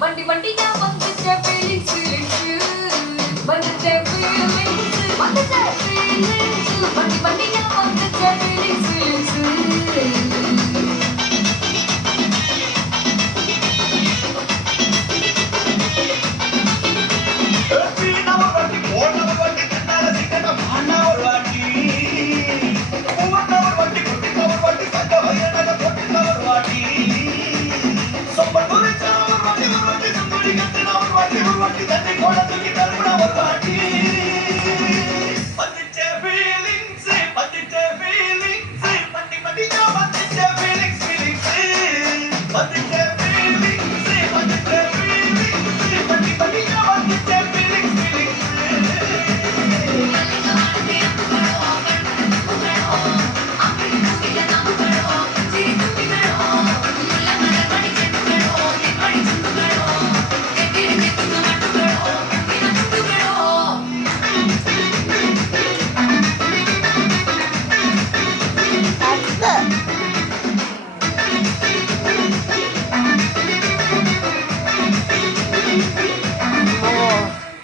வண்டி வண்டியா வந்துச்ச feelings வந்துச்ச feelings வந்துச்ச feelings வண்டி வண்டியா வந்துச்ச ஃபீலிங்ஸ்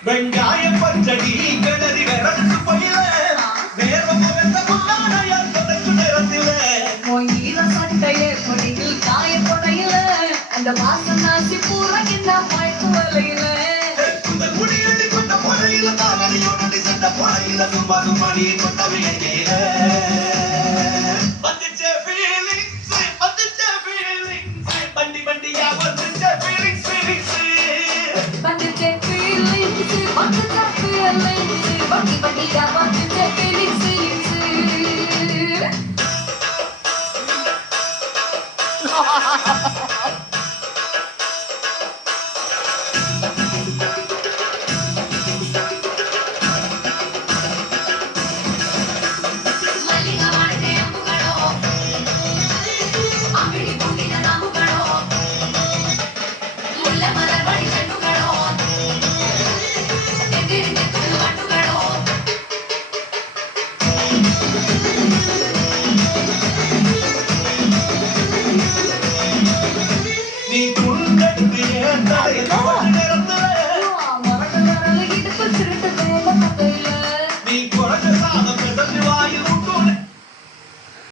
வெங்காயம் பச்சடி கிளறி விரசு பயில நேரம் நேரத்தில சட்டையே பொடியில் காய பொடையில அந்த வாசம் நாசி பூரா இந்த மயக்கு வலையில குடியடி கொண்ட பொழையில தானடியோடி சென்ற பொழையில சும்மா சும்மா நீ கொண்ட விளையில